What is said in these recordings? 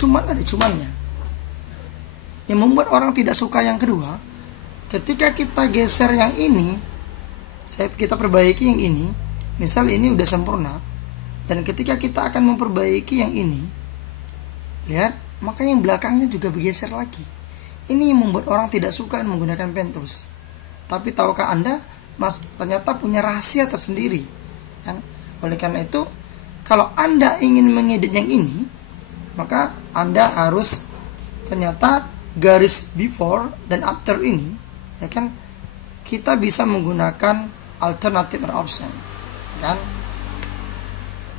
Cuman ada cumannya. Yang membuat orang tidak suka yang kedua, ketika kita geser yang ini, kita perbaiki yang ini, misal ini udah sempurna, dan ketika kita akan memperbaiki yang ini, lihat, maka yang belakangnya juga bergeser lagi. Ini yang membuat orang tidak suka menggunakan pen tools. Tapi tahukah Anda, ternyata punya rahasia tersendiri, kan? Oleh karena itu, kalau Anda ingin mengedit yang ini, maka Anda harus ternyata garis before dan after ini, ya kan, kita bisa menggunakan alternative option, kan?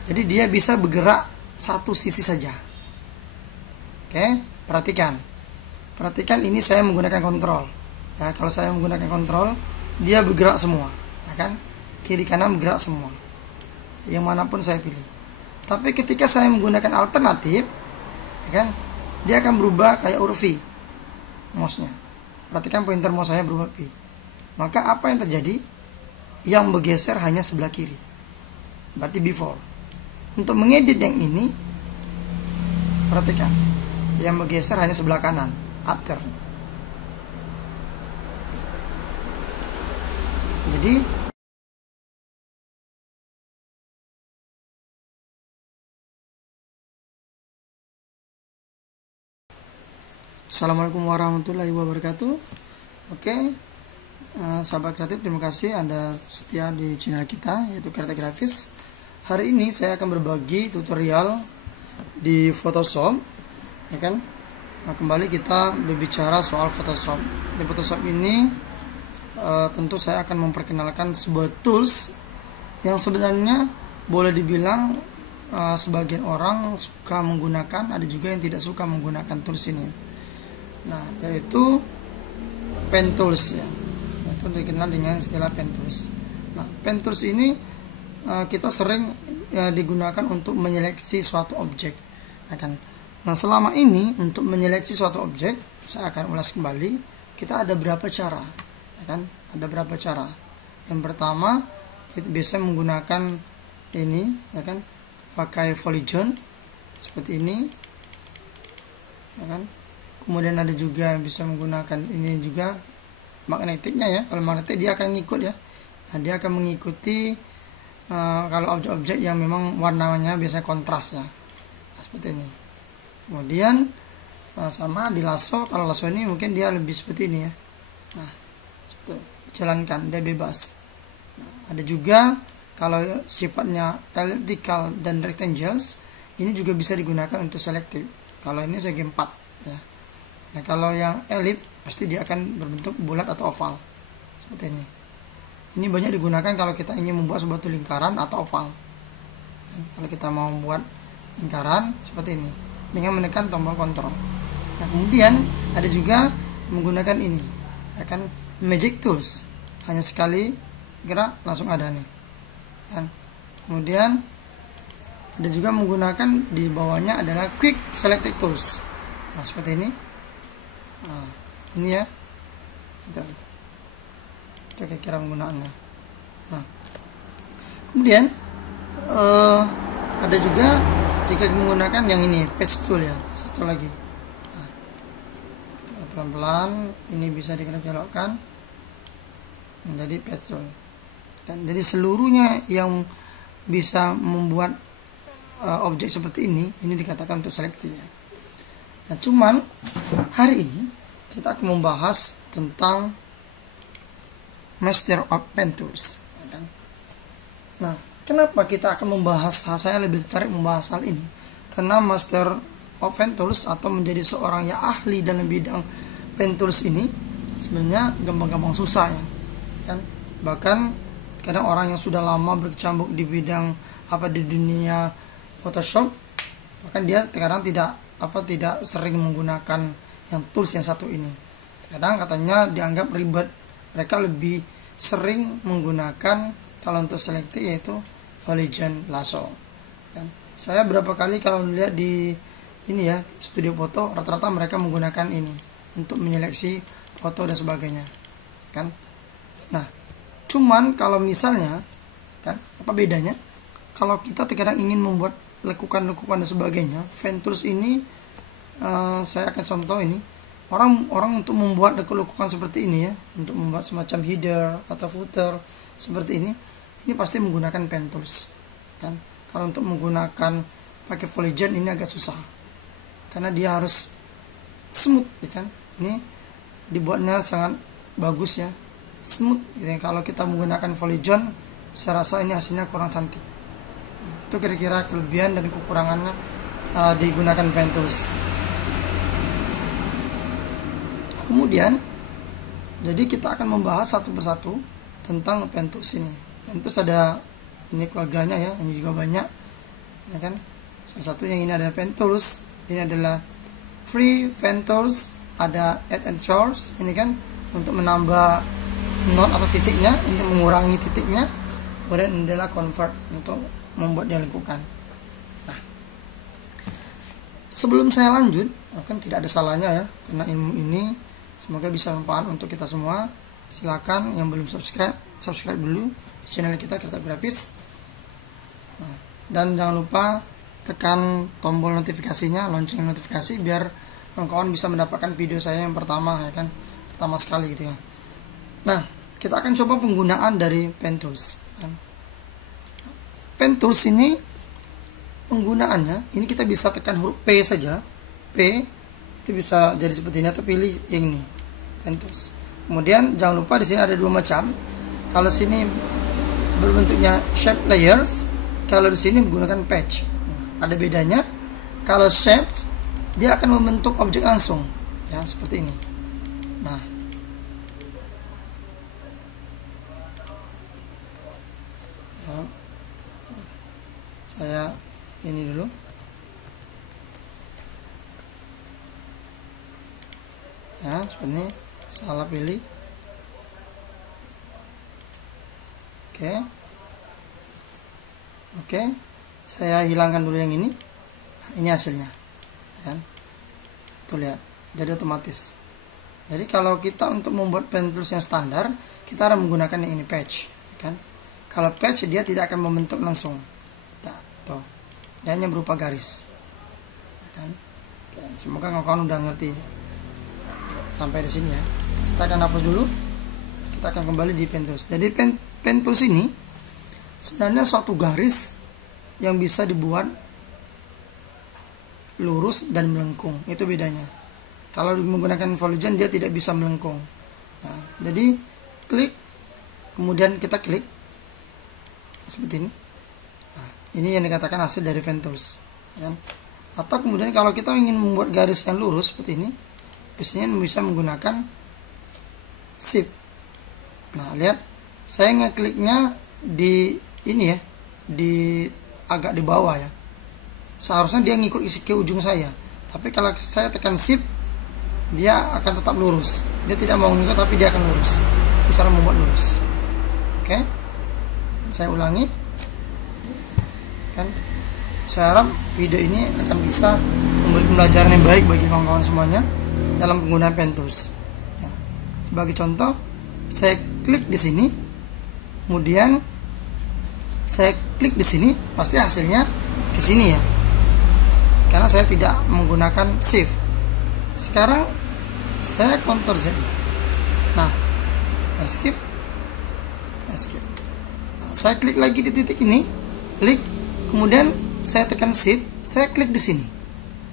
Jadi dia bisa bergerak satu sisi saja. Oke, perhatikan ini saya menggunakan kontrol. Ya, kalau saya menggunakan kontrol, dia bergerak semua, ya kan? Kiri kanan bergerak semua, yang manapun saya pilih. Tapi ketika saya menggunakan alternatif, ya kan, dia akan berubah kayak huruf V mouse-nya. Perhatikan pointer mouse saya berubah V. Maka apa yang terjadi? Yang bergeser hanya sebelah kiri, berarti before. Untuk mengedit yang ini, perhatikan, yang bergeser hanya sebelah kanan, after. Jadi Assalamualaikum warahmatullahi wabarakatuh. Oke, sahabat kreatif, terima kasih Anda setia di channel kita, yaitu Kreatif Grafis. Hari ini saya akan berbagi tutorial di Photoshop, ya kan? Nah, kembali kita berbicara soal Photoshop. Di Photoshop ini tentu saya akan memperkenalkan sebuah tools yang sebenarnya boleh dibilang sebagian orang suka menggunakan, ada juga yang tidak suka menggunakan tools ini. Nah, yaitu pen tools, ya. Itu dikenal dengan istilah pen tools. Nah, pen tools ini kita sering digunakan untuk menyeleksi suatu objek, ya kan? Nah, selama ini untuk menyeleksi suatu objek, saya akan ulas kembali. Kita ada berapa cara, ya kan? Ada berapa cara. Yang pertama, kita bisa menggunakan ini, ya kan? Pakai polygon seperti ini, ya kan? Kemudian ada juga bisa menggunakan ini juga magnetiknya, ya. Kalau magnetik dia akan ngikut, ya. Nah, dia akan mengikuti kalau objek-objek yang memang warnanya biasanya kontras, ya. Nah, seperti ini. Kemudian sama di lasso, kalau lasso ini mungkin dia lebih seperti ini, ya. Nah, seperti jalankan, dia bebas. Nah, ada juga kalau sifatnya elliptical dan rectangles, ini juga bisa digunakan untuk selektif. Kalau ini segi 4, ya. Nah, kalau yang elip pasti dia akan berbentuk bulat atau oval seperti ini. Ini banyak digunakan kalau kita ingin membuat sebuah lingkaran atau oval. Dan kalau kita mau membuat lingkaran seperti ini dengan menekan tombol kontrol. Nah, kemudian ada juga menggunakan ini, ya kan, magic tools, hanya sekali gerak langsung ada nih, kan. Kemudian ada juga menggunakan di bawahnya adalah quick selected tools. Nah, seperti ini. Nah, ini, ya, itu kira-kira penggunaannya. Nah, kemudian ada juga jika menggunakan yang ini patch tool, ya, satu lagi. Nah, pelan-pelan ini bisa dikelokkan menjadi patch tool. Dan jadi seluruhnya yang bisa membuat objek seperti ini dikatakan untuk selektif, ya. Nah, cuman hari ini kita akan membahas tentang Master of Pen Tools. Nah, kenapa kita akan membahas? Saya lebih tertarik membahas hal ini karena Master of Pen Tools atau menjadi seorang yang ahli dalam bidang pen tools ini sebenarnya gampang-gampang susah, ya, kan? Bahkan kadang orang yang sudah lama berkecimpung di bidang di dunia Photoshop, bahkan dia kadang tidak sering menggunakan yang tools yang satu ini. Kadang katanya dianggap ribet. Mereka lebih sering menggunakan kalau untuk selektif yaitu polygon lasso, kan. Saya berapa kali kalau lihat di ini, ya, studio foto, rata-rata mereka menggunakan ini untuk menyeleksi foto dan sebagainya, kan. Nah, cuman kalau misalnya, kan, apa bedanya kalau kita terkadang ingin membuat lekukan-lekukan dan sebagainya, pen tools ini saya akan contoh ini. Orang untuk membuat lekukan seperti ini ya, untuk membuat semacam header atau footer seperti ini pasti menggunakan pen tools kan. Kalau untuk menggunakan pakai Polygon ini agak susah karena dia harus smooth ya kan. Ini dibuatnya sangat bagus ya, smooth gitu ya. Kalau kita menggunakan Polygon, saya rasa ini hasilnya kurang cantik. Itu kira-kira kelebihan dan kekurangannya digunakan pen tools. Kemudian jadi kita akan membahas satu persatu tentang pen tools ini. Pen tools ada ini keluarganya ya, ini juga banyak ya kan. Salah satunya ini adalah pen tools, ini adalah free pen tools, ada add and source ini kan untuk menambah not atau titiknya, untuk mengurangi titiknya. Kemudian ini adalah convert untuk membuat dia lekukan. Nah, sebelum saya lanjut, kan tidak ada salahnya ya, karena ilmu ini semoga bisa bermanfaat untuk kita semua. Silakan yang belum subscribe dulu di channel kita Kreatif Grafis. Nah, dan jangan lupa tekan tombol notifikasinya, lonceng notifikasi, biar kawan-kawan bisa mendapatkan video saya yang pertama ya kan, pertama sekali gitu ya. Nah, kita akan coba penggunaan dari pen tools. Pen tools ini penggunaannya, ini kita bisa tekan huruf P saja. P itu bisa jadi seperti ini atau pilih yang ini, pen tools. Kemudian jangan lupa di sini ada dua macam. Kalau sini berbentuknya shape layers, kalau di sini menggunakan patch. Ada bedanya. Kalau shape dia akan membentuk objek langsung ya, seperti ini. Nah, saya ini dulu ya, seperti ini. Salah pilih. Oke, saya hilangkan dulu yang ini. Nah, ini hasilnya kan, tuh lihat, jadi otomatis. Jadi kalau kita untuk membuat pen tools yang standar, kita harus menggunakan yang ini, patch kan. Kalau patch dia tidak akan membentuk langsung, tuh, dia hanya berupa garis kan. Semoga kawan-kawan udah ngerti sampai di sini ya. Kita akan hapus dulu, kita akan kembali di pen tools. Jadi pen tools ini sebenarnya suatu garis yang bisa dibuat lurus dan melengkung, itu bedanya. Kalau menggunakan Polygon dia tidak bisa melengkung. Nah, jadi klik, kemudian kita klik seperti ini. Nah, ini yang dikatakan hasil dari pen tools kan? Atau kemudian kalau kita ingin membuat garis yang lurus seperti ini, biasanya bisa menggunakan shift. Nah, lihat, saya ngekliknya di ini ya, di agak di bawah ya. Seharusnya dia ngikut ke ujung saya, tapi kalau saya tekan shift, dia akan tetap lurus. Dia tidak mau ngikut, tapi dia akan lurus. Cara membuat lurus. Oke, saya ulangi kan. Saya harap video ini akan bisa memberi pembelajaran yang baik bagi kawan-kawan semuanya dalam penggunaan pen tools ya. Sebagai contoh, saya klik di sini, kemudian saya klik di sini, pasti hasilnya ke sini ya, karena saya tidak menggunakan shift. Sekarang saya Ctrl Z. Nah, escape. Nah, saya klik lagi di titik ini, klik, kemudian saya tekan shift, saya klik di sini.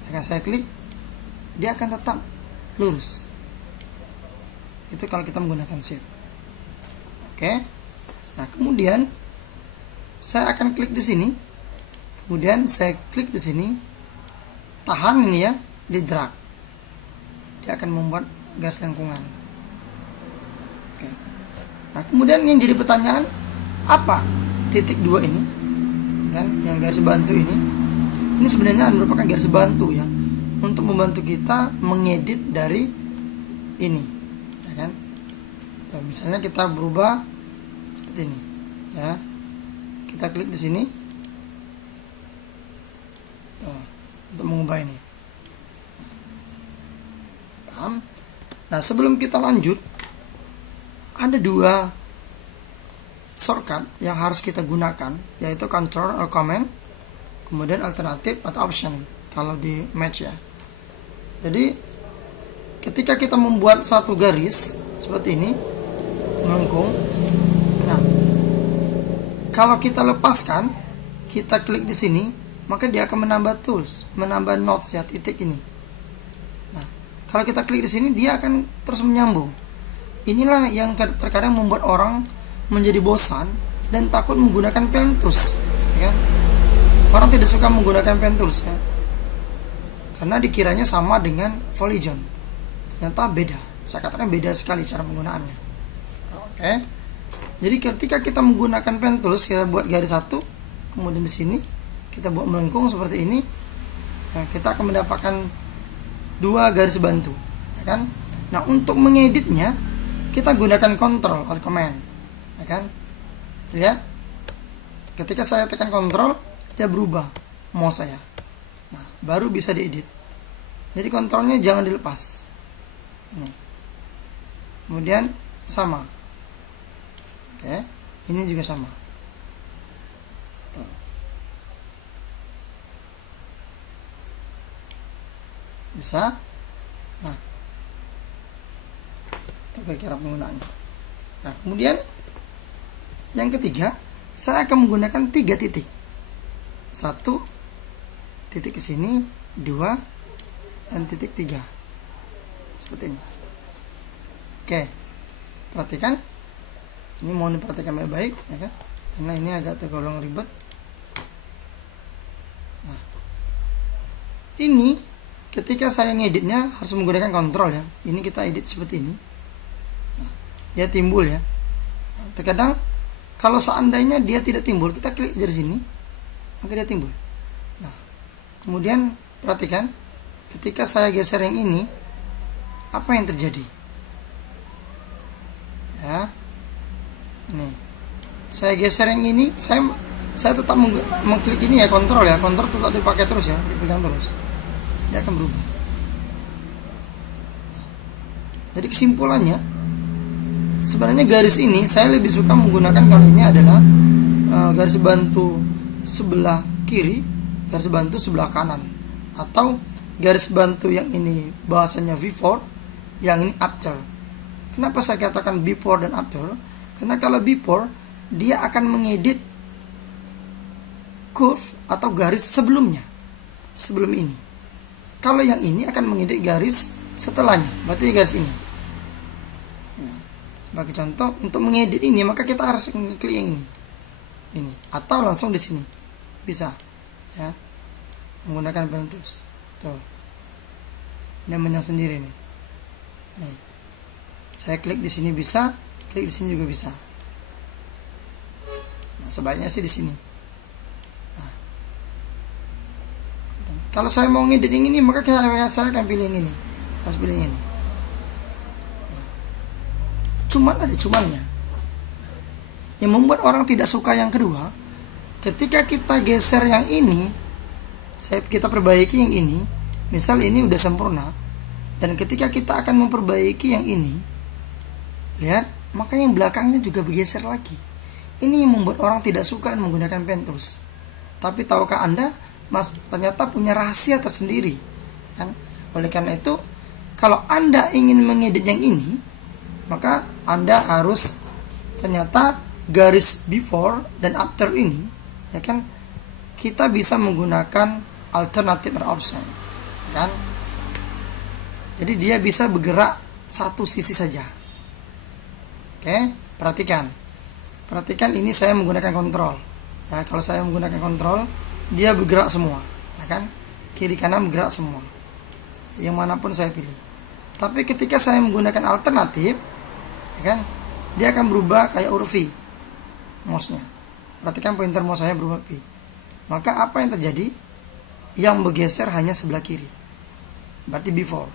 Jika saya klik, dia akan tetap lurus. Itu kalau kita menggunakan shift. Oke. Nah, kemudian saya akan klik di sini, kemudian saya klik di sini, tahan ini ya, di drag, dia akan membuat garis lengkungan. Oke. Nah, kemudian yang jadi pertanyaan, apa titik 2 ini kan, yang garis bantu ini sebenarnya merupakan garis bantu ya, untuk membantu kita mengedit dari ini ya kan. Tuh, misalnya kita berubah seperti ini ya, kita klik di sini. Tuh, untuk mengubah ini. Paham? Nah, sebelum kita lanjut, ada dua shortcut yang harus kita gunakan, yaitu Ctrl atau Command, kemudian alternatif atau option kalau di match ya. Jadi ketika kita membuat satu garis seperti ini melengkung, nah kalau kita lepaskan, kita klik di sini, maka dia akan menambah tools, menambah notes ya, titik ini. Nah, kalau kita klik di sini, dia akan terus menyambung. Inilah yang terkadang membuat orang menjadi bosan dan takut menggunakan pen tools, ya kan? Orang tidak suka menggunakan pen tools ya, karena dikiranya sama dengan Polygon. Ternyata beda. Saya katakan beda sekali cara penggunaannya. Oke. Jadi ketika kita menggunakan pen tools, kita buat garis satu, kemudian di sini kita buat melengkung seperti ini. Nah, kita akan mendapatkan dua garis bantu, ya kan? Nah, untuk mengeditnya kita gunakan Ctrl atau Command, ya kan? Lihat, ketika saya tekan Ctrl, dia berubah mouse saya. Nah, baru bisa diedit. Jadi kontrolnya jangan dilepas. Ini. Kemudian sama. Oke, ini juga sama. Tuh. Bisa. Nah, itu cara penggunaannya. Nah, kemudian yang ketiga, saya akan menggunakan 3 titik. 1 titik ke sini, 2 dan titik 3. Seperti ini. Oke. Perhatikan. Ini mohon diperhatikan baik-baik, ya kan? Karena ini agak tergolong ribet. Nah, ini ketika saya ngeditnya harus menggunakan kontrol ya. Ini kita edit seperti ini. Nah, dia timbul ya. Nah, terkadang kalau seandainya dia tidak timbul, kita klik dari sini, maka dia timbul. Nah, kemudian perhatikan, ketika saya geser yang ini, apa yang terjadi? Ya, ini saya geser yang ini, saya tetap mengklik ini ya, kontrol ya, kontrol tetap dipakai terus ya, dipegang terus, dia akan berubah. Jadi kesimpulannya, sebenarnya garis ini saya lebih suka menggunakan kalau ini adalah garis bantu sebelah kiri, garis bantu sebelah kanan, atau garis bantu yang ini bahasanya before, yang ini after. Kenapa saya katakan before dan after? Karena kalau before, dia akan mengedit curve atau garis sebelumnya, sebelum ini. Kalau yang ini akan mengedit garis setelahnya, berarti garis ini. Nah, sebagai contoh, untuk mengedit ini maka kita harus klik yang ini, atau langsung di sini bisa, ya, menggunakan pen tools. Tuh, dia menyang sendiri nih. Nih, saya klik di sini bisa, klik di sini juga bisa. Nah, sebaiknya sih di sini. Nah, kalau saya mau ngedit yang ini, maka saya akan pilih yang ini, harus pilih yang ini. Nah, cuman ada cumannya. Yang membuat orang tidak suka yang kedua, ketika kita geser yang ini, kita perbaiki yang ini, misal ini udah sempurna, dan ketika kita akan memperbaiki yang ini, lihat, maka yang belakangnya juga bergeser lagi. Ini yang membuat orang tidak suka menggunakan pen tools. Tapi tahukah Anda, ternyata punya rahasia tersendiri, kan? Oleh karena itu, kalau Anda ingin mengedit yang ini, maka Anda harus ternyata garis before dan after ini, ya kan, kita bisa menggunakan alternative option, kan? Jadi dia bisa bergerak satu sisi saja. Oke, perhatikan ini saya menggunakan kontrol. Ya, kalau saya menggunakan kontrol, dia bergerak semua, ya kan? Kiri kanan bergerak semua, yang manapun saya pilih. Tapi ketika saya menggunakan alternatif, ya kan, dia akan berubah kayak huruf V, mouse-nya. Perhatikan pointer mouse saya berubah V. Maka apa yang terjadi? Yang bergeser hanya sebelah kiri, berarti before.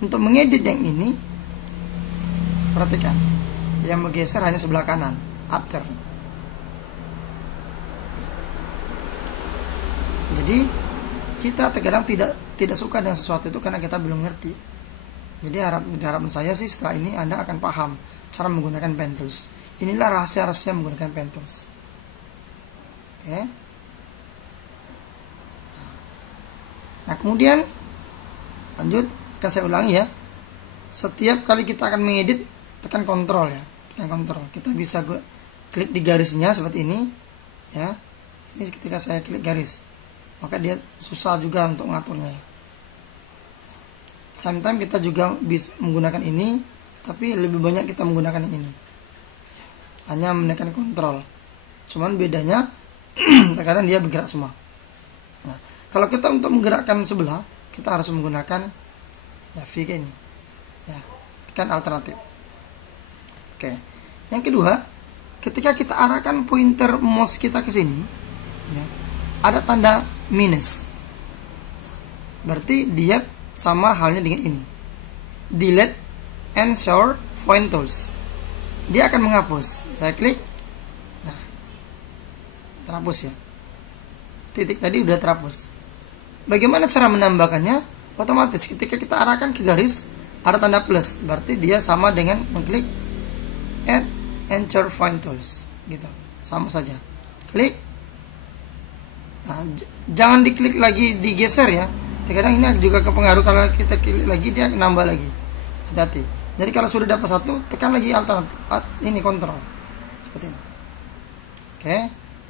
Untuk mengedit yang ini, perhatikan, yang bergeser hanya sebelah kanan, after. Jadi kita terkadang tidak suka dengan sesuatu itu karena kita belum ngerti. Jadi harapan saya sih setelah ini Anda akan paham cara menggunakan pen tools. Inilah rahasia-rahasia menggunakan pen tools. Oke. Nah, kemudian Lanjut, akan saya ulangi ya. Setiap kali kita akan mengedit, tekan kontrol ya, tekan kontrol. Kita bisa klik di garisnya seperti ini ya. Ini ketika saya klik garis, maka dia susah juga untuk mengaturnya ya. Sometimes kita juga bisa menggunakan ini, tapi lebih banyak kita menggunakan yang ini, hanya menekan kontrol. Cuman bedanya terkadang dia bergerak semua. Nah, kalau kita untuk menggerakkan sebelah, kita harus menggunakan ya V kayak ini ya, tekan alternatif. Oke, yang kedua, ketika kita arahkan pointer mouse kita ke sini ya, ada tanda minus, berarti dia sama halnya dengan ini, delete and show point tools. Dia akan menghapus. Saya klik, nah terhapus ya, titik tadi udah terhapus. Bagaimana cara menambahkannya? Otomatis ketika kita arahkan ke garis ada tanda plus, berarti dia sama dengan mengklik add and show point tools gitu, sama saja. Klik, nah, jangan diklik lagi digeser ya, terkadang ini juga kepengaruh. Kalau kita klik lagi dia nambah lagi, hati-hati. Jadi kalau sudah dapat satu, tekan lagi alternatif ini kontrol seperti ini. Oke,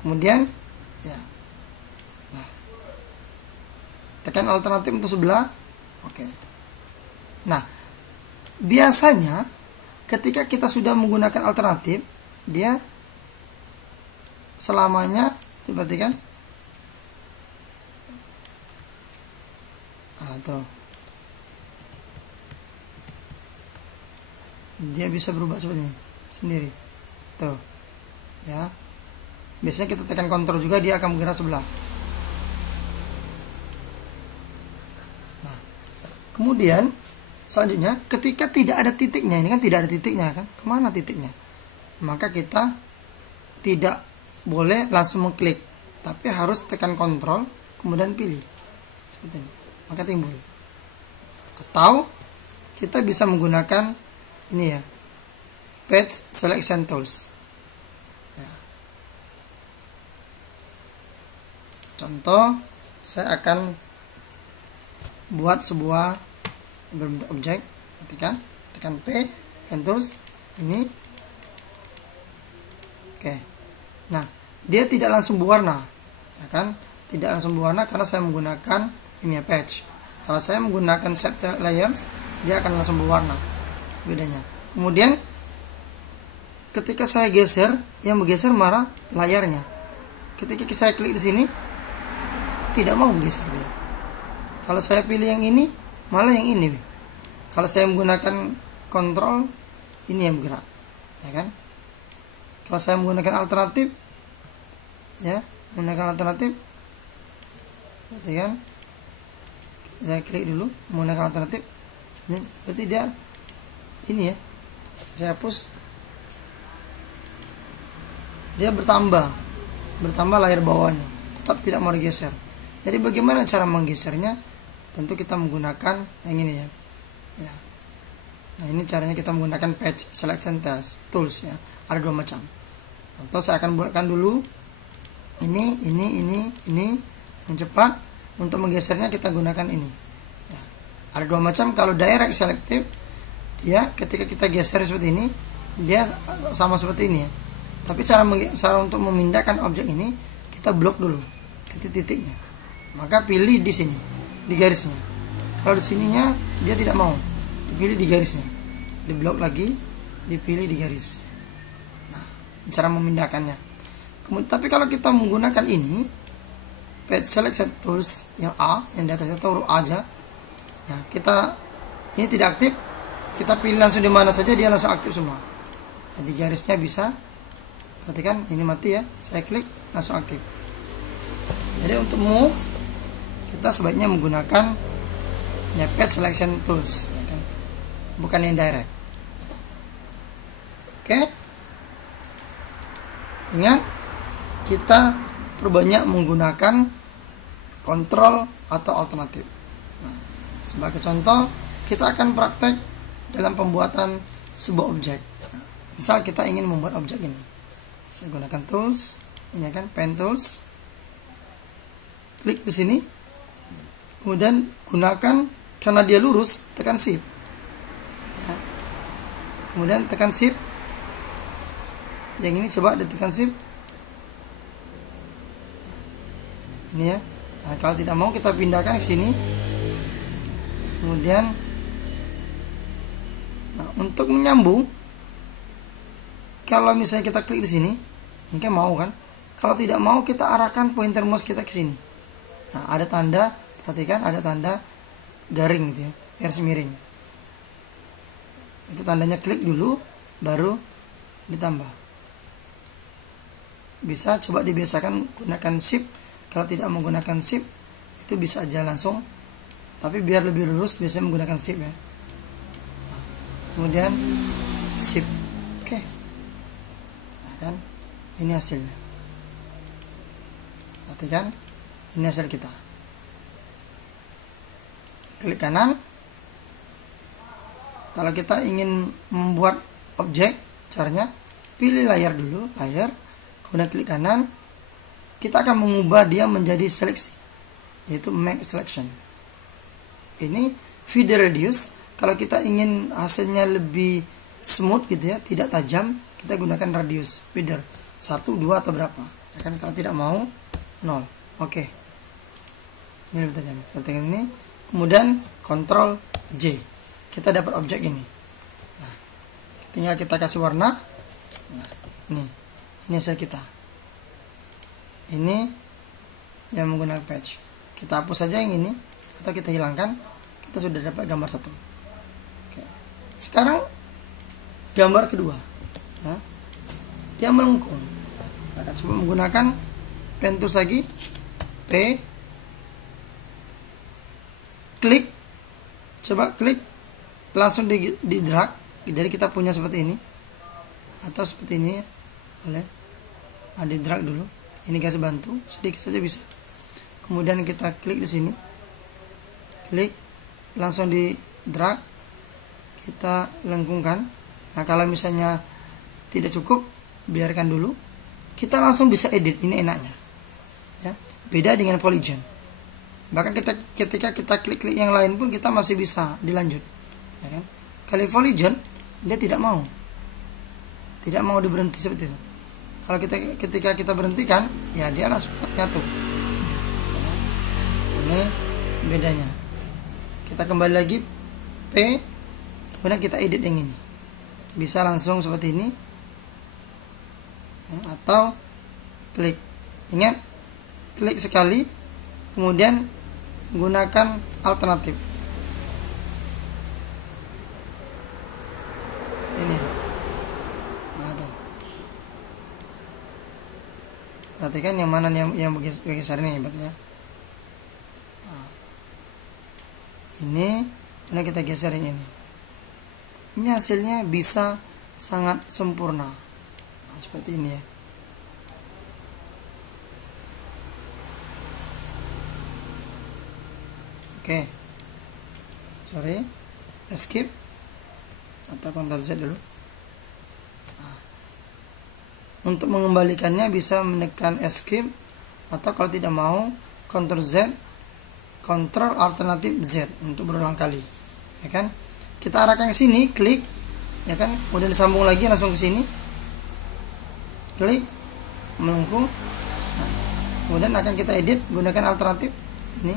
kemudian ya, nah, tekan alternatif untuk sebelah. Oke, nah biasanya ketika kita sudah menggunakan alternatif, dia selamanya diperhatikan. Tuh, dia bisa berubah seperti ini sendiri tuh ya. Biasanya kita tekan kontrol juga, dia akan bergerak sebelah. Nah, kemudian selanjutnya ketika tidak ada titiknya, ini kan tidak ada titiknya kan, kemana titiknya? Maka kita tidak boleh langsung mengklik, tapi harus tekan kontrol kemudian pilih seperti ini, maka timbul. Atau kita bisa menggunakan ini ya, page selection tools ya. Contoh, saya akan buat sebuah berbentuk objek, tekan P, pen tools ini. Oke, nah dia tidak langsung berwarna ya kan, tidak langsung berwarna karena saya menggunakan ini ya, patch. Kalau saya menggunakan set layers, dia akan langsung berwarna, bedanya. Kemudian ketika saya geser, yang bergeser malah layarnya. Ketika saya klik di sini, tidak mau bergeser dia. Kalau saya pilih yang ini, malah yang ini. Kalau saya menggunakan kontrol, ini yang bergerak, ya kan? Kalau saya menggunakan alternatif, ya, menggunakan alternatif, berarti kan? Saya klik dulu menggunakan alternatif, berarti dia ini ya. Saya hapus, dia bertambah layar bawahnya, tetap tidak mau digeser. Jadi bagaimana cara menggesernya? Tentu kita menggunakan yang ini ya. Nah, ini caranya kita menggunakan page selection tools ya. Ada dua macam. Contoh, saya akan buatkan dulu ini yang cepat. Untuk menggesernya kita gunakan ini ya. Ada dua macam. Kalau direct selective, dia ketika kita geser seperti ini, dia sama seperti ini ya. Tapi cara untuk memindahkan objek ini, kita blok dulu titik-titiknya. Maka pilih di sini, di garisnya. Kalau di sininya dia tidak mau, dipilih di garisnya, diblok lagi, dipilih di garis. Nah, cara memindahkannya. Kemudian, tapi kalau kita menggunakan ini page selection tools yang A, yang di atasnya taruh A aja. Nah, kita ini tidak aktif, kita pilih langsung di mana saja, dia langsung aktif semua. Nah, di garisnya bisa, perhatikan ini mati ya, saya klik langsung aktif. Jadi untuk move, kita sebaiknya menggunakan ya, page selection tools ya kan? Bukan yang direct. Oke, ingat, kita perbanyak menggunakan kontrol atau alternatif. Nah, sebagai contoh, kita akan praktek dalam pembuatan sebuah objek. Nah, misal kita ingin membuat objek ini, saya gunakan tools, ini kan pen tools, klik di sini, kemudian gunakan karena dia lurus, tekan shift ya. Kemudian tekan shift. Yang ini coba ditekan shift ini ya. Nah, kalau tidak mau kita pindahkan ke sini. Kemudian untuk menyambung, kalau misalnya kita klik di sini, ini kan mau kan? Kalau tidak mau, kita arahkan pointer mouse kita ke sini. Nah, ada tanda, perhatikan ada tanda garing gitu ya, garis miring. Itu tandanya klik dulu, baru ditambah. Bisa coba dibiasakan gunakan shift. Kalau tidak menggunakan shift, itu bisa aja langsung. Tapi biar lebih lurus, biasanya menggunakan shift ya. Kemudian shift. Oke. Nah, kan ini hasilnya. Perhatikan, ini hasil kita. Klik kanan. Kalau kita ingin membuat objek, caranya pilih layar dulu, layar, kemudian klik kanan. Kita akan mengubah dia menjadi seleksi, yaitu make selection. Ini feeder radius. Kalau kita ingin hasilnya lebih smooth gitu ya, tidak tajam, kita gunakan radius feeder 1, 2 atau berapa ya kan. Kalau tidak mau 0. Oke. Ini lebih tajam seperti ini. Kemudian Ctrl J, kita dapat objek ini. Nah, tinggal kita kasih warna. Nah, ini hasil kita. Ini yang menggunakan patch. Kita hapus saja yang ini atau kita hilangkan. Kita sudah dapat gambar satu. Oke. Sekarang gambar kedua ya. Dia melengkung. Kita coba menggunakan pen tools lagi, P, klik, coba klik, langsung di drag. Jadi kita punya seperti ini atau seperti ini ya, boleh. Di drag dulu. Ini garis bantu, sedikit saja bisa. Kemudian kita klik di sini, klik, langsung di drag, kita lengkungkan. Nah, kalau misalnya tidak cukup, biarkan dulu. Kita langsung bisa edit, ini enaknya. Ya, beda dengan polygon. Bahkan ketika kita klik-klik yang lain pun kita masih bisa dilanjut. Ya kan? Kalau polygon dia tidak mau diberhenti seperti itu. Kalau ketika kita berhentikan, ya dia langsung nyatu. Ini bedanya. Kita kembali lagi P, kemudian kita edit yang ini. Bisa langsung seperti ini, ya, atau klik. Ingat, klik sekali, kemudian gunakan alternatif. Ini. Perhatikan yang mana yang besar ini berarti ya. Nah, ini kemudian kita geser yang ini. Ini hasilnya bisa sangat sempurna. Nah, seperti ini ya. Oke. Sorry. Escape atau Ctrl Z dulu. Untuk mengembalikannya bisa menekan escape atau kalau tidak mau Ctrl Z, Ctrl alternatif Z untuk berulang kali. Ya kan? Kita arahkan ke sini, klik, ya kan? Kemudian disambung lagi langsung ke sini. Klik, melengkung. Nah, kemudian akan kita edit gunakan alternatif ini.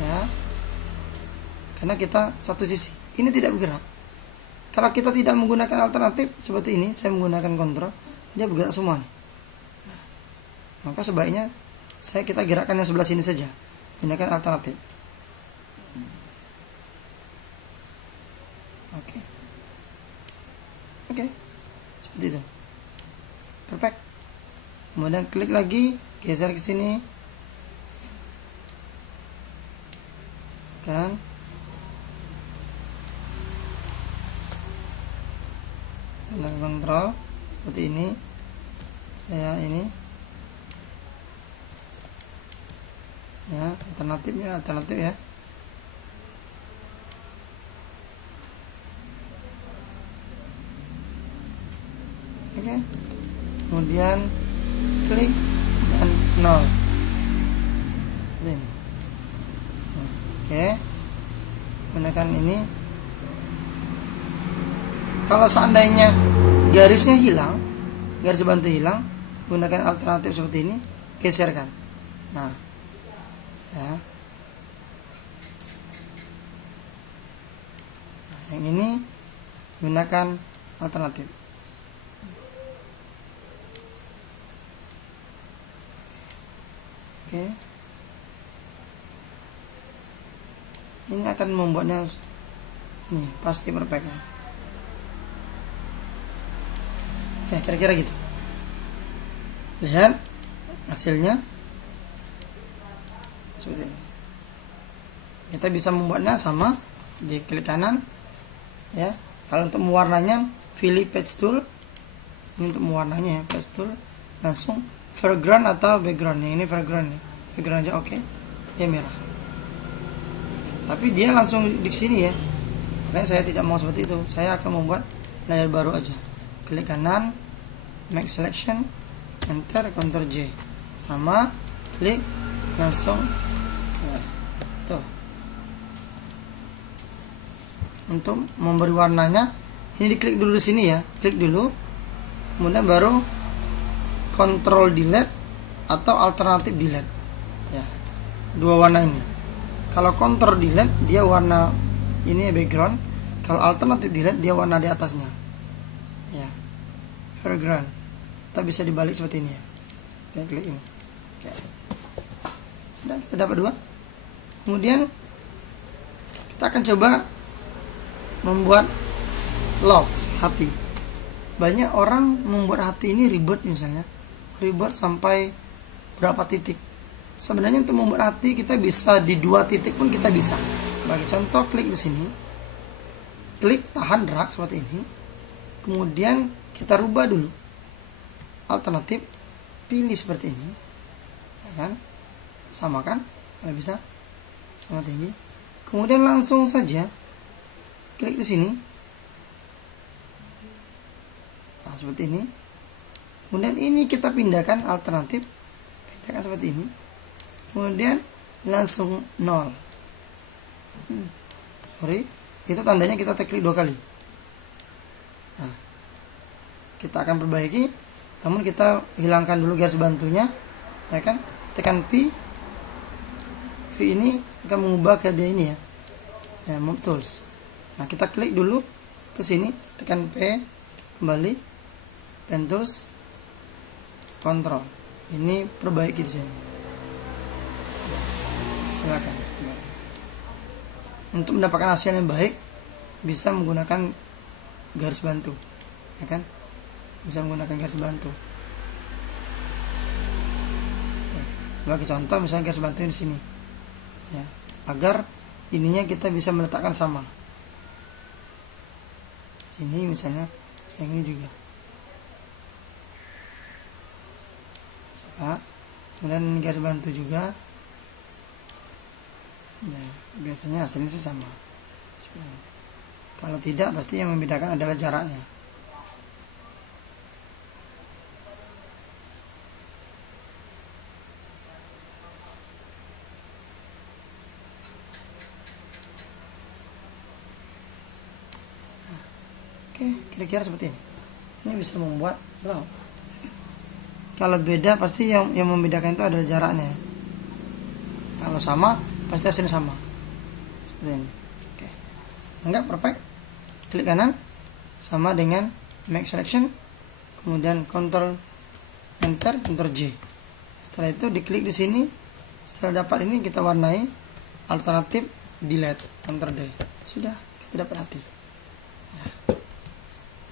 Ya. Karena kita satu sisi. Ini tidak bergerak. Kalau kita tidak menggunakan alternatif seperti ini, saya menggunakan kontrol, dia bergerak semua nih. Nah, maka sebaiknya kita gerakkan yang sebelah sini saja, gunakan alternatif. Oke, seperti itu. Perfect. Kemudian klik lagi, geser ke sini, kan? Gunakan kontrol seperti ini. Saya ini ya, alternatif ya. Oke. Kemudian klik dan 0 ini. Oke. gunakan ini. Kalau seandainya garisnya hilang, garis bantu hilang, gunakan alternatif seperti ini, geserkan. Nah, ya. Nah, yang ini gunakan alternatif. Oke. Ini akan membuatnya ini pasti perfect ya. Oke, kira-kira gitu. Lihat hasilnya seperti ini. Kita bisa membuatnya sama, di klik kanan ya. Kalau untuk mewarnanya pilih page tool. Ini untuk mewarnanya ya, page tool. Langsung foreground atau background. Ini foreground ya. Background aja oke. Dia merah. Tapi dia langsung di sini ya. Makanya saya tidak mau seperti itu. Saya akan membuat layar baru aja. Klik kanan, make selection, enter, Ctrl J. Sama, klik, langsung ya. Tuh. Untuk memberi warnanya, ini diklik dulu di sini ya. Klik dulu. Kemudian baru Ctrl delete atau alternatif delete. Ya. Dua warna ini. Kalau Ctrl delete dia warna ini background. Kalau alternatif delete dia warna di atasnya. Ya. Foreground. Kita bisa dibalik seperti ini ya. Kita klik ini. Oke. Sudah, kita dapat dua. Kemudian kita akan coba membuat love, hati. Banyak orang membuat hati ini ribet, misalnya ribet sampai berapa titik. Sebenarnya untuk membuat hati kita bisa di 2 titik pun kita bisa. Bagi contoh, klik di sini, klik tahan drag seperti ini, kemudian kita rubah dulu alternatif, pilih seperti ini ya kan, sama kan, kalau bisa sama tinggi, kemudian langsung saja klik di sini, nah seperti ini, kemudian ini kita pindahkan alternatif, pindahkan seperti ini, kemudian langsung 0. Sorry, itu tandanya kita klik 2 kali. Nah, kita akan perbaiki, namun kita hilangkan dulu garis bantunya, ya kan? Tekan V. V ini akan mengubah ke dia ini ya. Ya, move tools. Nah, kita klik dulu ke sini, tekan P, kembali, pen tools, kontrol. Ini perbaiki di sini. Silakan. Untuk mendapatkan hasil yang baik, bisa menggunakan garis bantu, ya kan? Bisa menggunakan garis bantu. Sebagai contoh, misalnya garis bantu di sini, ya, agar ininya kita bisa meletakkan sama. Ini misalnya, yang ini juga. Coba, kemudian garis bantu juga. Ya, biasanya hasilnya sih sama. Kalau tidak, pasti yang membedakan adalah jaraknya. Oke, kira-kira seperti ini. Ini bisa membuat love. Kalau beda, pasti yang membedakan itu adalah jaraknya. Kalau sama, pasti hasilnya sama. Seperti ini. Oke. Enggak perfect. Klik kanan, sama dengan make selection, kemudian Ctrl enter, Ctrl J. Setelah itu diklik di sini. Setelah dapat ini, kita warnai alternatif delete, Ctrl D. Sudah, kita dapat hati. Ya.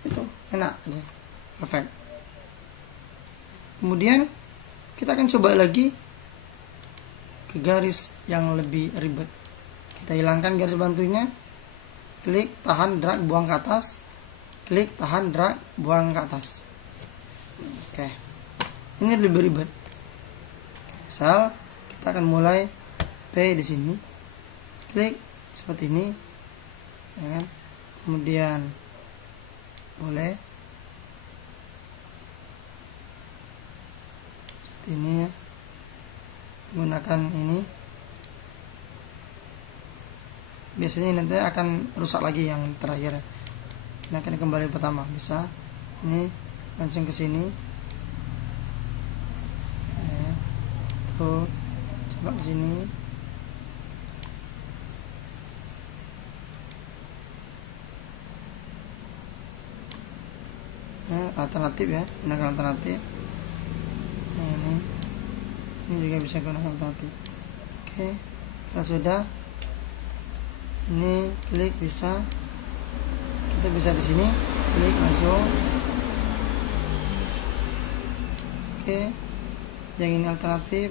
Itu enak aja. Perfect. Kemudian kita akan coba lagi ke garis yang lebih ribet. Kita hilangkan garis bantunya, klik tahan drag buang ke atas, klik tahan drag buang ke atas. Oke, ini lebih ribet. Misal kita akan mulai P di sini, klik seperti ini, ya kan? Kemudian boleh seperti ini ya, gunakan ini. biasanya nanti akan rusak lagi yang terakhir. Ini akan kembali pertama. Bisa ini langsung ke sini. Tuh, coba ke sini. Alternatif ya, gunakan alternatif. Nah, ini juga bisa gunakan alternatif. Oke, kalau sudah ini klik, bisa kita bisa di sini klik langsung. Oke, yang ini alternatif.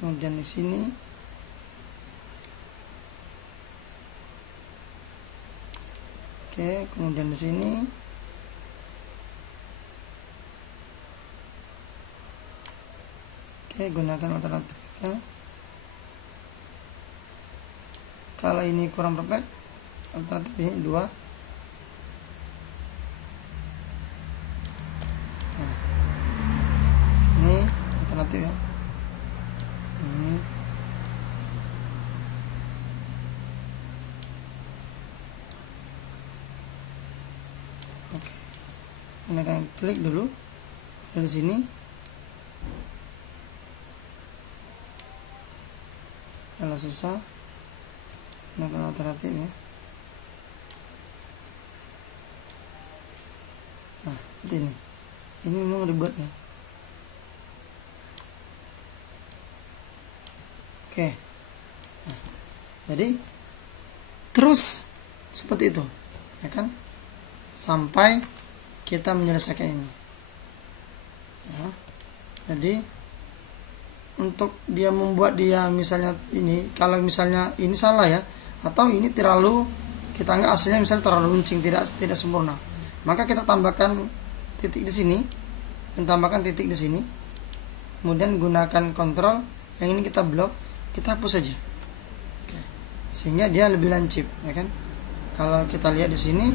Kemudian di sini kemudian di sini gunakan alternatif ya. Kalau ini kurang perfect, alternatif ini 2. Nah, ini alternatif ya. Oke, ini akan klik dulu dari sini. Kalau susah, gunakan alternatif ya. Nah, seperti ini. Ini memang ribet ya. Oke. Nah, jadi terus seperti itu, ya kan? Sampai kita menyelesaikan ini. Ya. Jadi untuk dia membuat dia misalnya ini, kalau misalnya ini salah ya, atau ini terlalu kita anggap aslinya misalnya terlalu runcing, tidak sempurna, maka kita tambahkan titik di sini dan tambahkan titik di sini, kemudian gunakan kontrol yang ini kita blok, kita hapus saja. Oke. Sehingga dia lebih lancip, ya kan? Kalau kita lihat di sini,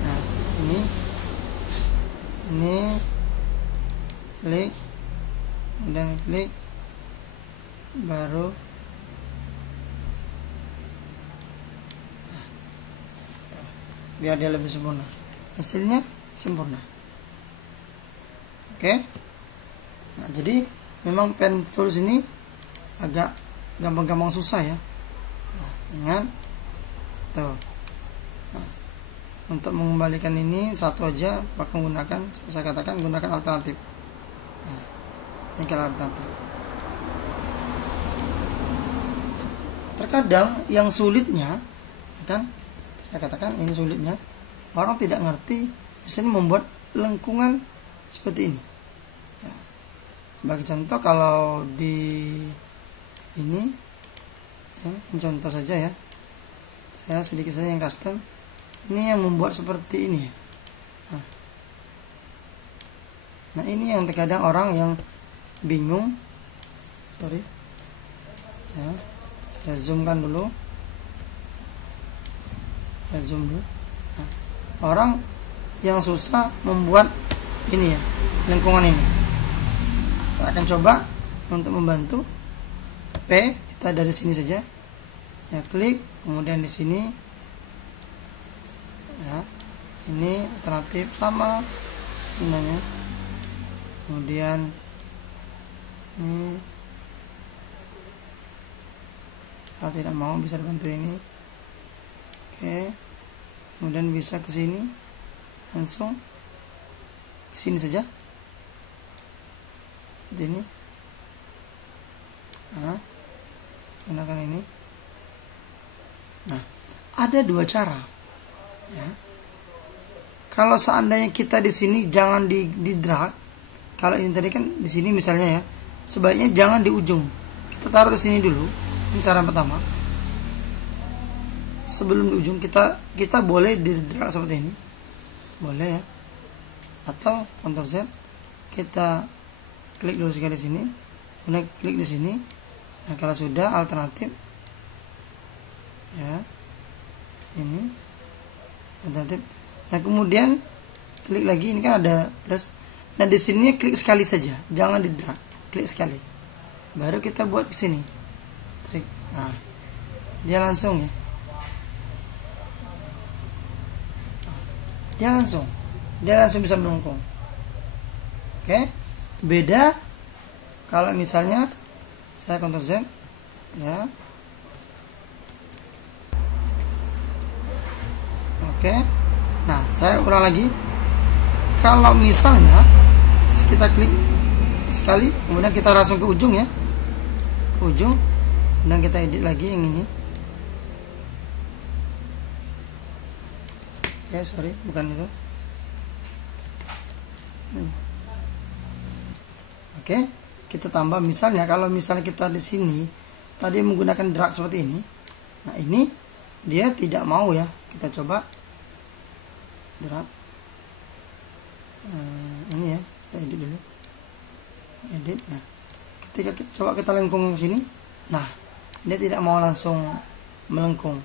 nah ini klik, kemudian klik, baru biar dia lebih sempurna, hasilnya sempurna. Oke. Nah, jadi memang pen tools ini agak gampang susah ya. Nah, ingat tuh. Nah, untuk mengembalikan ini satu aja pakai menggunakan, saya katakan gunakan alternatif. Nah, ini kalau alternatif. Terkadang yang sulitnya, ya kan, saya katakan ini sulitnya, orang tidak ngerti misalnya membuat lengkungan seperti ini ya. Sebagai contoh, kalau di ini ya, contoh saja ya, saya sedikit saja yang custom, ini yang membuat seperti ini ya. Nah ini yang terkadang orang yang bingung, sorry ya, saya zoomkan dulu, saya zoom dulu. Nah, orang yang susah membuat ini ya, lengkungan ini, saya akan coba untuk membantu. P, kita dari sini saja ya, klik, kemudian di sini ya, ini alternatif sama sebenarnya, kemudian ini kalau tidak mau bisa dibantu ini. Oke, kemudian bisa ke sini, langsung ke sini saja seperti ini. Nah, gunakan ini. Nah, ada dua cara ya. Kalau seandainya kita di sini jangan di drag, kalau ini tadi kan di sini misalnya ya, sebaiknya jangan di ujung, kita taruh di sini dulu. Ini cara pertama. Sebelum di ujung kita boleh di drag seperti ini, boleh ya, atau Ctrl Z, kita klik dulu sekali di sini, kemudian klik di sini. Nah kalau sudah, alternatif ya, ini alternatif. Nah kemudian klik lagi, ini kan ada plus. Nah di sini klik sekali saja, jangan di drag, klik sekali. Baru kita buat ke sini. Nah, dia langsung ya. Dia langsung bisa melengkung. Oke, beda kalau misalnya saya Ctrl Z ya. Oke, nah saya ulang lagi. Kalau misalnya kita klik sekali, kemudian kita langsung ke ujung ya, ke ujung, dan kita edit lagi yang ini. Oke, sorry, bukan itu. Oke, kita tambah misalnya, kalau misalnya kita di sini tadi menggunakan drag seperti ini. Nah, ini dia tidak mau ya. Kita coba drag. Ini ya, kita edit dulu. Edit. Nah, ketika coba kita lengkung ke sini. Nah, dia tidak mau langsung melengkung.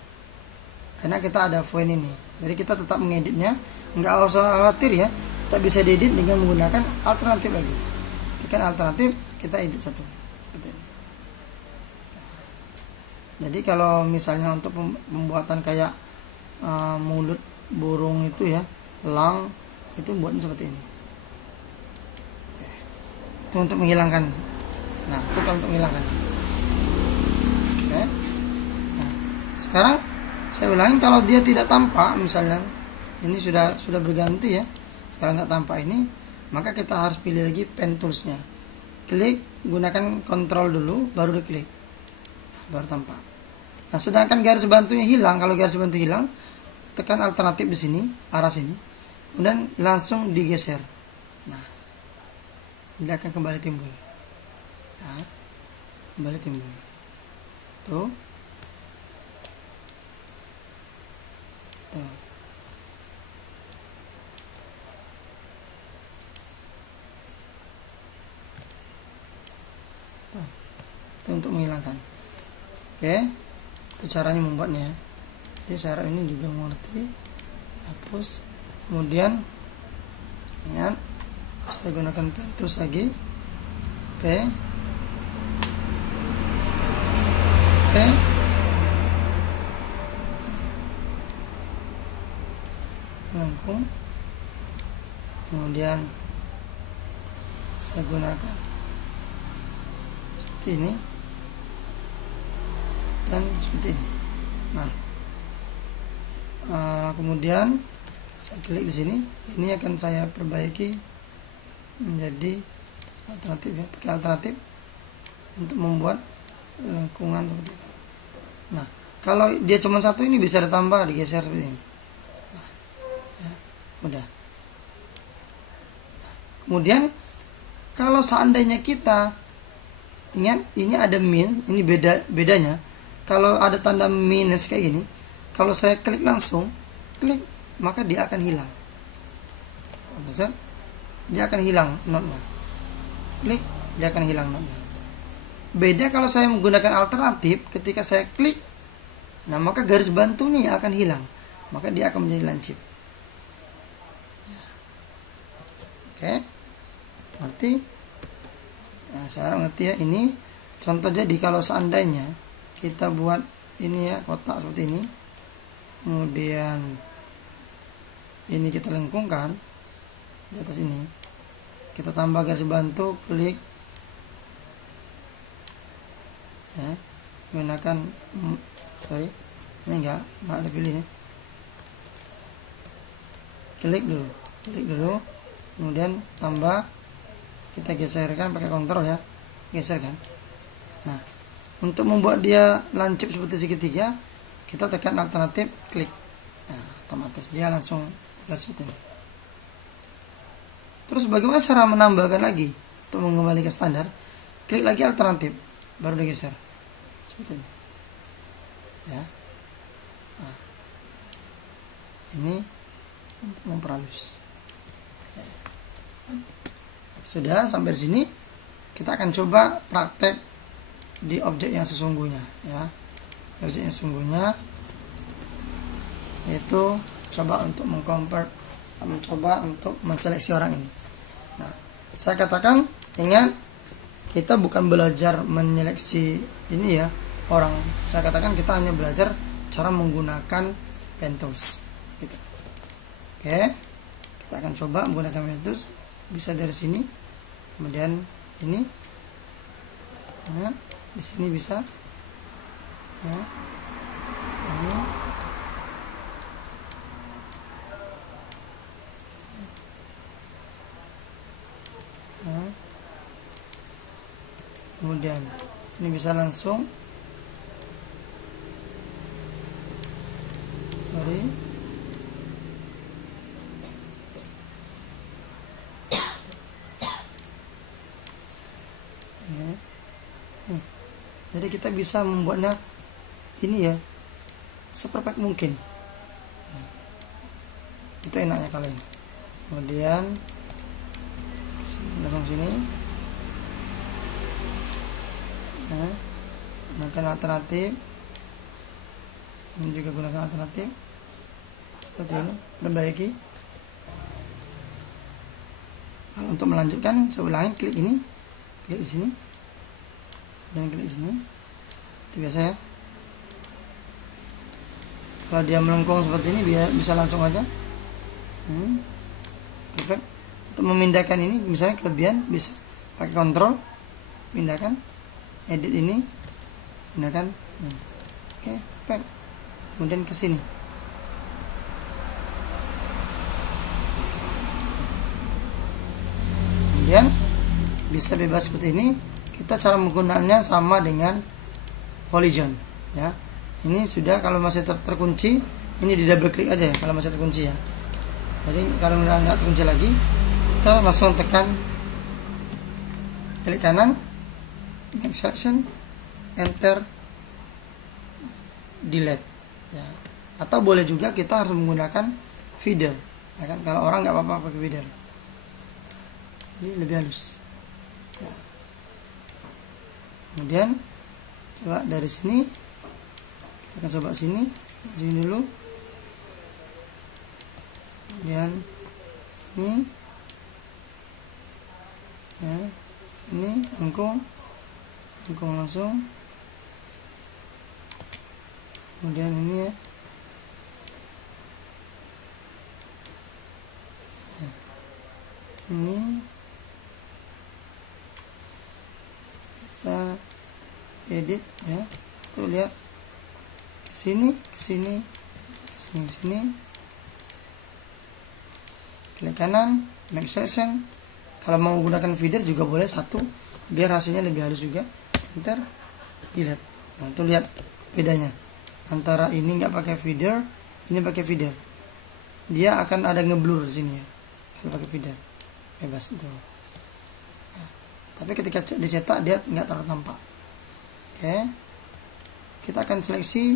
Karena kita ada point ini. Jadi kita tetap mengeditnya, nggak usah khawatir ya. Kita bisa diedit dengan menggunakan alternatif lagi. Tekan alternatif, kita edit satu. Jadi kalau misalnya untuk pembuatan kayak mulut burung itu ya, elang itu buatnya seperti ini. Itu untuk menghilangkan. Nah, itu untuk menghilangkan. Oke. Nah, sekarang saya ulangin, kalau dia tidak tampak, misalnya ini sudah berganti ya. Kalau nggak tampak ini, maka kita harus pilih lagi pen toolsnya. Klik, gunakan kontrol dulu, baru diklik, baru tampak. Nah, sedangkan garis bantunya hilang. Kalau garis bantu hilang, tekan alternatif di sini, arah sini, kemudian langsung digeser. Nah, dia akan kembali timbul. Nah, kembali timbul. Tuh. Tuh. Itu untuk menghilangkan. Oke, itu caranya membuatnya. Jadi cara ini juga mengerti. Hapus, kemudian ingat, saya gunakan pen tools lagi. P melengkung, kemudian saya gunakan seperti ini dan seperti ini. Nah, kemudian saya klik di sini, ini akan saya perbaiki menjadi alternatif ya, pakai alternatif untuk membuat lengkungan seperti ini. Nah, kalau dia cuma satu, ini bisa ditambah, digeser seperti ini. Nah, ya, udah. Nah, kemudian kalau seandainya kita ingat, ini ada min, ini bedanya. Kalau ada tanda minus kayak gini, kalau saya klik langsung, klik, maka dia akan hilang. Dia akan hilang notnya. Klik, dia akan hilang notnya. Beda kalau saya menggunakan alternatif, ketika saya klik, nah maka garis bantu nih akan hilang, maka dia akan menjadi lancip. Oke, ngerti? Nah, saya ngerti ya. Ini contoh. Jadi kalau seandainya kita buat ini ya, kotak seperti ini, kemudian ini kita lengkungkan di atas ini, kita tambah garis bantu, klik ya, gunakan sorry, ini enggak ada pilih ya. Klik dulu, kemudian tambah, kita geserkan pakai kontrol ya, geserkan. Nah, untuk membuat dia lancip seperti segitiga, kita tekan alternatif, klik. Nah, otomatis dia langsung garis seperti ini. Terus bagaimana cara menambahkan lagi? Untuk mengembalikan standar, klik lagi alternatif, baru digeser seperti ini ya. Nah, ini untuk memperhalus. Sudah sampai sini, kita akan coba praktek di objek yang sesungguhnya ya. Objek yang sesungguhnya yaitu coba untuk mengconvert akan mencoba untuk menseleksi orang ini. Nah, saya katakan, ingat, kita bukan belajar menyeleksi ini ya orang. Saya katakan kita hanya belajar cara menggunakan pen tools gitu. Oke, kita akan coba menggunakan pen tools. Bisa dari sini, kemudian ini, nah, di sini bisa ya, ini. Nah, kemudian ini bisa langsung, sorry, jadi kita bisa membuatnya ini ya seperfect mungkin. Nah, itu enaknya kalau ini. Kemudian langsung sini, nah, gunakan alternatif. Ini juga gunakan alternatif seperti ini, perbaiki. Kalau untuk melanjutkan, saya ulangi, klik ini, klik di sini, dan klik di sini. Itu biasa ya. Kalau dia melengkung seperti ini, bisa langsung aja. Perfect. Untuk memindahkan ini, misalnya kelebihan, bisa pakai kontrol, pindahkan, edit ini, pindahkan. Oke, perfect. Kemudian ke sini. Kemudian bisa bebas seperti ini. Kita cara menggunakannya sama dengan polygon ya. Ini sudah, kalau masih terkunci, ini di double klik aja ya kalau masih terkunci ya. Jadi kalau nggak terkunci lagi, kita langsung tekan klik kanan, make selection, enter, delete ya. Atau boleh juga kita harus menggunakan feeder ya kan, kalau orang nggak apa-apa pakai feeder, jadi lebih halus ya. Kemudian coba dari sini, kita akan coba sini dulu. Kemudian ini ya, ini lengkung langsung. Kemudian ini ya, ini bisa edit ya. Tuh lihat, ke sini, klik kanan, make selection. Kalau mau menggunakan feeder juga boleh satu, biar hasilnya lebih halus juga. Enter, delete. Nah, tuh lihat bedanya antara ini nggak pakai feeder, ini pakai feeder. Dia akan ada ngeblur di sini ya kalau pakai feeder, bebas itu. Nah, tapi ketika dicetak dia nggak terlalu tampak. Oke, kita akan seleksi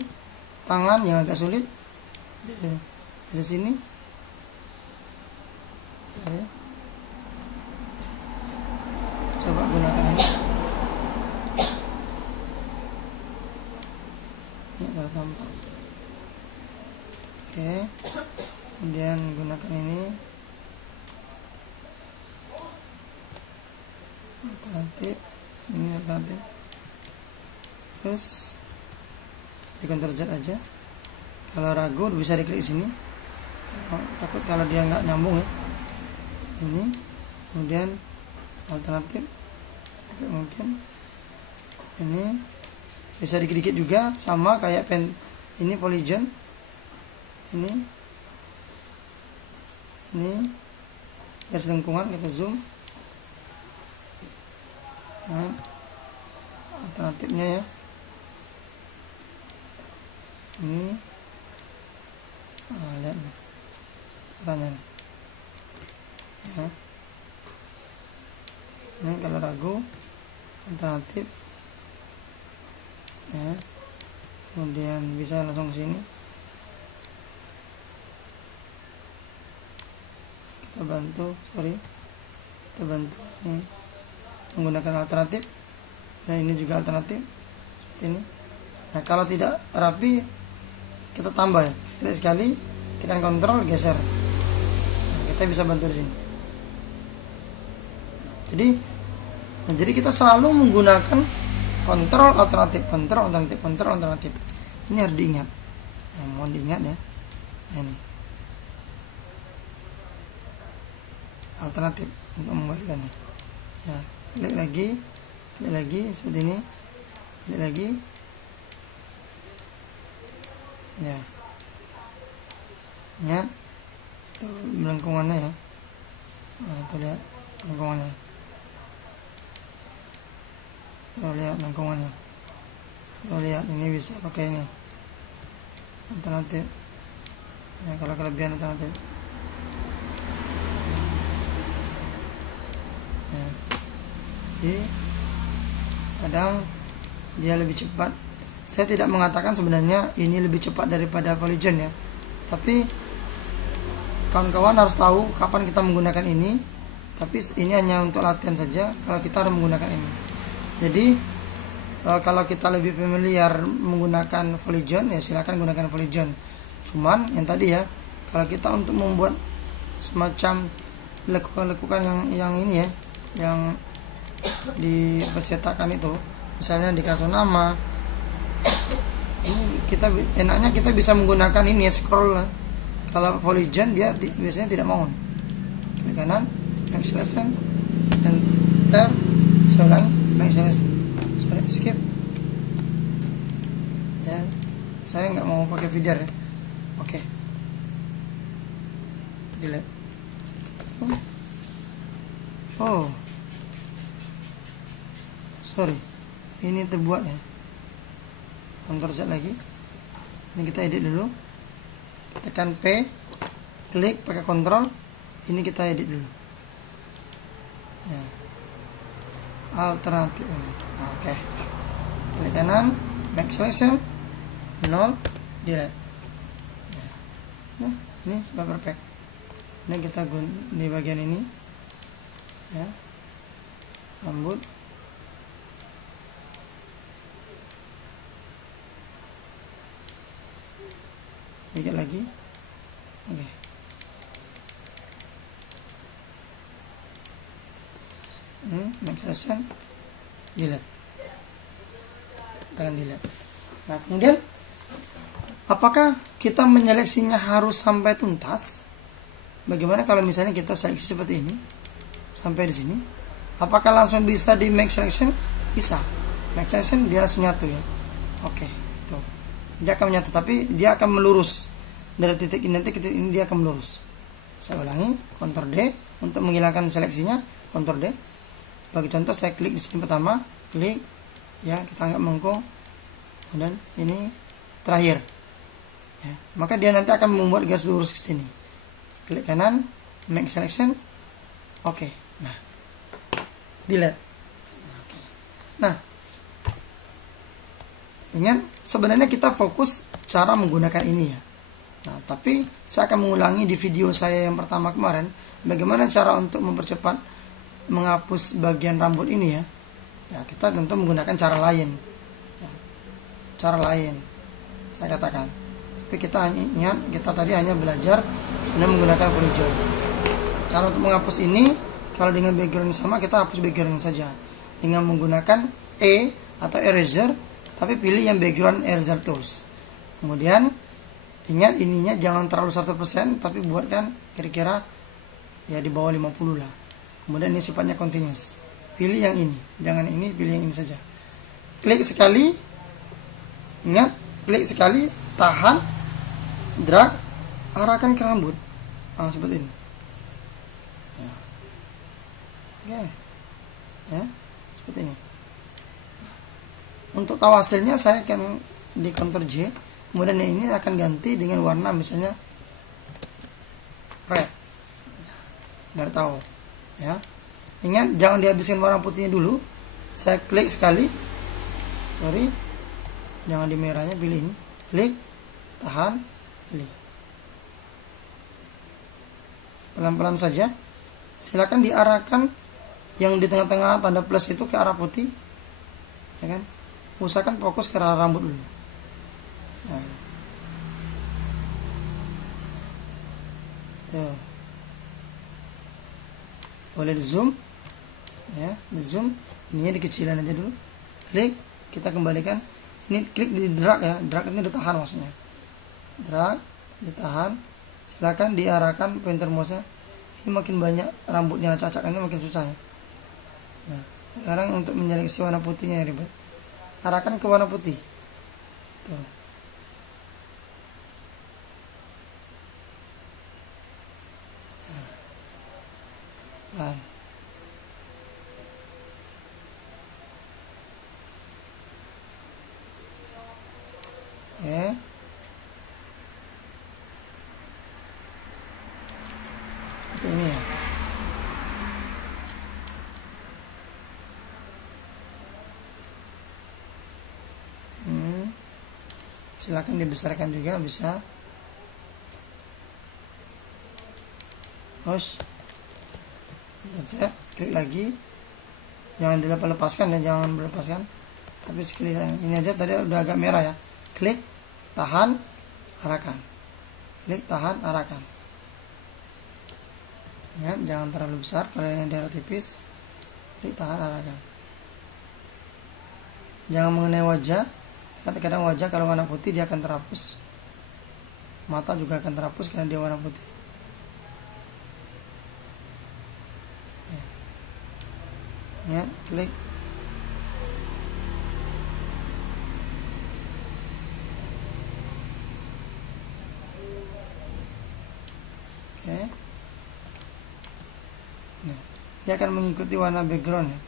tangan yang agak sulit dari sini. Coba gunakan ini. Ya, terlalu tampak. Oke, kemudian gunakan ini, alternatif, ini alternatif. Terus di Ctrl Z aja. Kalau ragu bisa diklik sini. Takut kalau dia nggak nyambung ya. Ini, kemudian alternatif, mungkin ini bisa dikit-dikit juga, sama kayak pen ini polygon. Ini garis lengkungan, kita zoom. Nah, alternatifnya ya, ini lihat nih caranya nih ya. Ini kalau ragu, alternatif ya, kemudian bisa langsung ke sini, kita bantu ini menggunakan alternatif. Dan ini juga alternatif seperti ini. Nah, kalau tidak rapi, kita tambah ya, sekali tekan kontrol, geser. Nah, kita bisa bantu di sini. Jadi kita selalu menggunakan kontrol alternatif. Ini harus diingat. Mohon diingat ya. Ini alternatif untuk membalikannya. Ya, klik lagi seperti ini. Klik lagi. Ya. Ingat tuh melengkungannya ya. Nah, itu lihat lengkungannya. Tuh lihat lengkungannya. Tuh lihat, ini bisa pakai ini. Alternatif. Ya, kalau kelebihan alternatif. Ya. Jadi kadang dia lebih cepat. Saya tidak mengatakan sebenarnya ini lebih cepat daripada Polygon ya. Tapi kawan-kawan harus tahu kapan kita menggunakan ini. Tapi ini hanya untuk latihan saja kalau kita harus menggunakan ini. Jadi kalau kita lebih familiar menggunakan Polygon ya silakan gunakan Polygon. Cuman yang tadi ya, kalau kita untuk membuat semacam lekukan-lekukan yang ini ya, yang dipercetakan itu, misalnya di kartu nama, ini kita enaknya kita bisa menggunakan ini ya, scroll. Kalau Polygon dia biasanya tidak mau. Klik kanan, make selection, enter, saya ulangi, make selection, sorry, skip. Ya, saya nggak mau pakai feeder ya. Oke. Delete. Oh. Sorry. Ini terbuat ya. Ctrl Z lagi. Ini kita edit dulu. Tekan P, klik pakai kontrol. Ini kita edit dulu. Ya. Alternatif ini. Oke. Klik kanan, make selection, 0, delete. Nah, ini sudah perfect. Ini kita di bagian ini ya, rambut. Sedikit lagi. Oke. Make selection, delete. Tekan delete. Nah, kemudian apakah kita menyeleksinya harus sampai tuntas? Bagaimana kalau misalnya kita seleksi seperti ini sampai di sini? Apakah langsung bisa di make selection? Bisa. Make selection dia langsung nyatu ya. Oke, tuh. Dia akan menyatu, tapi dia akan melurus dari titik ini nanti ke titik ini, dia akan melurus. Saya ulangi, Ctrl D untuk menghilangkan seleksinya, Ctrl D. Sebagai contoh saya klik di sini pertama, klik ya, kita anggap melengkung, kemudian ini terakhir. Ya, maka dia nanti akan membuat garis lurus ke sini. Klik kanan, make selection, oke. Nah, delete. Oke. Nah, ingat sebenarnya kita fokus cara menggunakan ini ya. Nah, tapi saya akan mengulangi di video saya yang pertama kemarin bagaimana cara untuk mempercepat menghapus bagian rambut ini ya. Ya, kita tentu menggunakan cara lain. Ya, cara lain saya katakan. Tapi kita ingat, kita tadi hanya belajar sebenarnya menggunakan Polygon. Cara untuk menghapus ini, kalau dengan background sama, kita hapus background saja dengan menggunakan E atau eraser, tapi pilih yang background eraser tools. Kemudian ingat ininya jangan terlalu 100%, tapi buatkan kira-kira ya di bawah 50 lah. Kemudian ini sifatnya continuous. Pilih yang ini, jangan ini, pilih yang ini saja. Klik sekali, ingat, klik sekali, tahan, drag, arahkan ke rambut. Seperti ini. Ya. Oke. Ya, seperti ini. Untuk tahu hasilnya saya akan di Ctrl J, kemudian ini akan ganti dengan warna misalnya red. Biar tahu. Ya. Ingat jangan dihabiskan warna putihnya dulu. Saya klik sekali. Sorry. Jangan di merahnya, pilih ini. Klik, tahan, pilih. Pelan-pelan saja. Silakan diarahkan yang di tengah-tengah tanda plus itu ke arah putih. Ya kan? Usahakan fokus ke arah rambut dulu. Nah. Tuh. boleh di zoom ya, di zoom, ininya dikecilin aja dulu, klik, kita kembalikan, ini klik di drag ya, drag ini ditahan maksudnya, drag ditahan, silakan diarahkan pointer mouse-nya. Ini makin banyak rambutnya acak-acakannya makin susah ya. Nah sekarang untuk menyeleksi warna putihnya ya ribet, arahkan ke warna putih tuh. Nah, ya seperti ini ya. Silakan dibesarkan juga bisa. Klik lagi, jangan dilepaskan dan jangan melepaskan, tapi sekali ini aja. Tadi udah agak merah ya, klik, tahan, arahkan, klik, tahan, arahkan ya, jangan terlalu besar. Kalau yang daerah tipis, klik, tahan, arahkan, jangan mengenai wajah, karena terkadang wajah kalau warna putih dia akan terhapus, mata juga akan terhapus karena dia warna putih ya, klik. Oke. Nah, dia akan mengikuti warna background ya.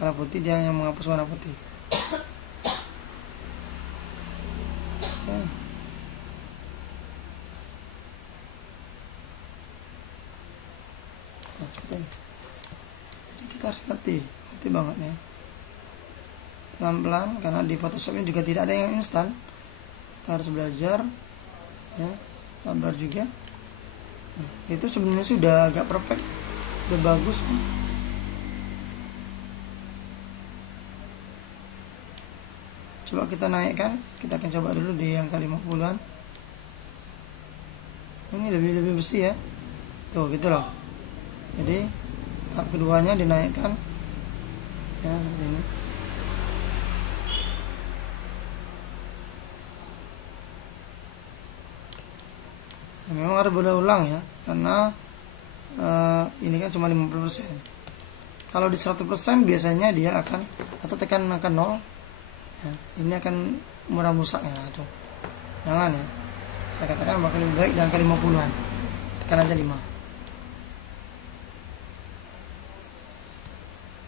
Kalau putih dia yang menghapus warna putih. Oke. Nah, seperti ini. Jadi kita harus ngerti banget ya. Pelan-pelan, karena di Photoshop ini juga tidak ada yang instan. Kita harus belajar ya, sabar juga. Nah, itu sebenarnya sudah agak perfect, udah bagus. Coba kita naikkan, kita akan coba dulu di angka 50-an. Ini lebih bersih ya, tuh gitu loh. Jadi tahap keduanya dinaikkan ya, seperti ini. Ya, memang harus berulang ya, karena ini kan cuma 50%. Kalau di 100% biasanya dia akan, atau tekan angka 0 ya, ini akan murah rusak ya. Tuh, jangan ya, saya katakan bakal lebih baik di angka 50-an, tekan aja 5.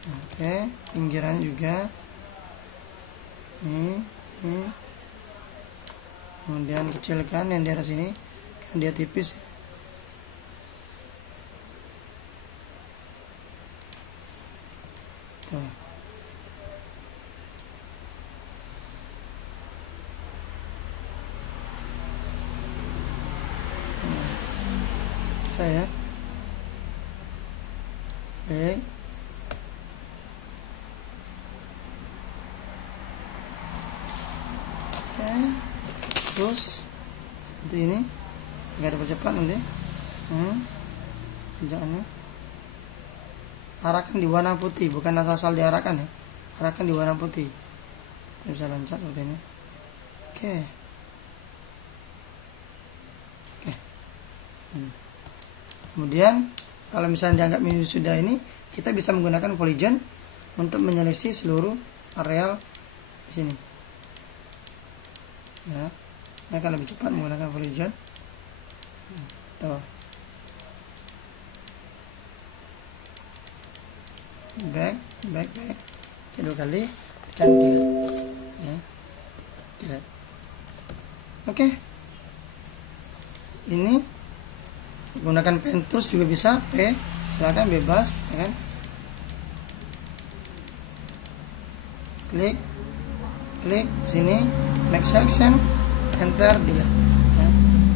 Oke, pinggirannya juga ini. Kemudian kecilkan yang daerah sini, kan dia tipis ya. Tuh. Saya baik. Terus seperti ini, agar dipercepat nanti kerjaannya. Arahkan di warna putih, bukan asal diarahkan ya, arahkan di warna putih. Kita bisa loncat seperti ini. Oke. Kemudian kalau misalnya dianggap ini sudah ini, kita bisa menggunakan polygon untuk menyeleksi seluruh areal di sini ya. Ini akan lebih cepat menggunakan polygon. Tuh. Back. Kedua kali tekan delete ya. Delete. Oke. Ini gunakan pen tools juga bisa, P, silakan bebas ya kan. Klik sini, make selection, enter, delete ya.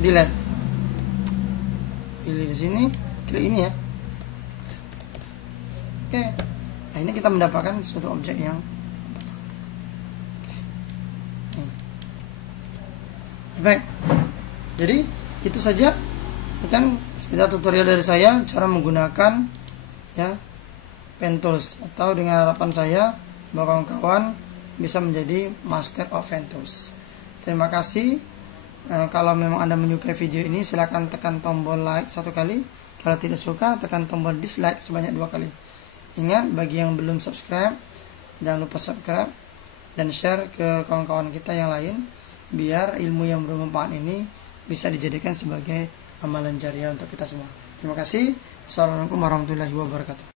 Delete, pilih di sini, klik ini ya. Oke, nah ini kita mendapatkan suatu objek yang baik. Jadi itu saja kan sekedar tutorial dari saya cara menggunakan ya, Pentools, atau dengan harapan saya bahwa kawan-kawan bisa menjadi Master of Pentools. Terima kasih. Kalau memang Anda menyukai video ini, silahkan tekan tombol like 1 kali. Kalau tidak suka, tekan tombol dislike sebanyak 2 kali. Ingat, bagi yang belum subscribe, jangan lupa subscribe dan share ke kawan-kawan kita yang lain, biar ilmu yang bermanfaat ini bisa dijadikan sebagai amalan jariah untuk kita semua. Terima kasih. Assalamualaikum warahmatullahi wabarakatuh.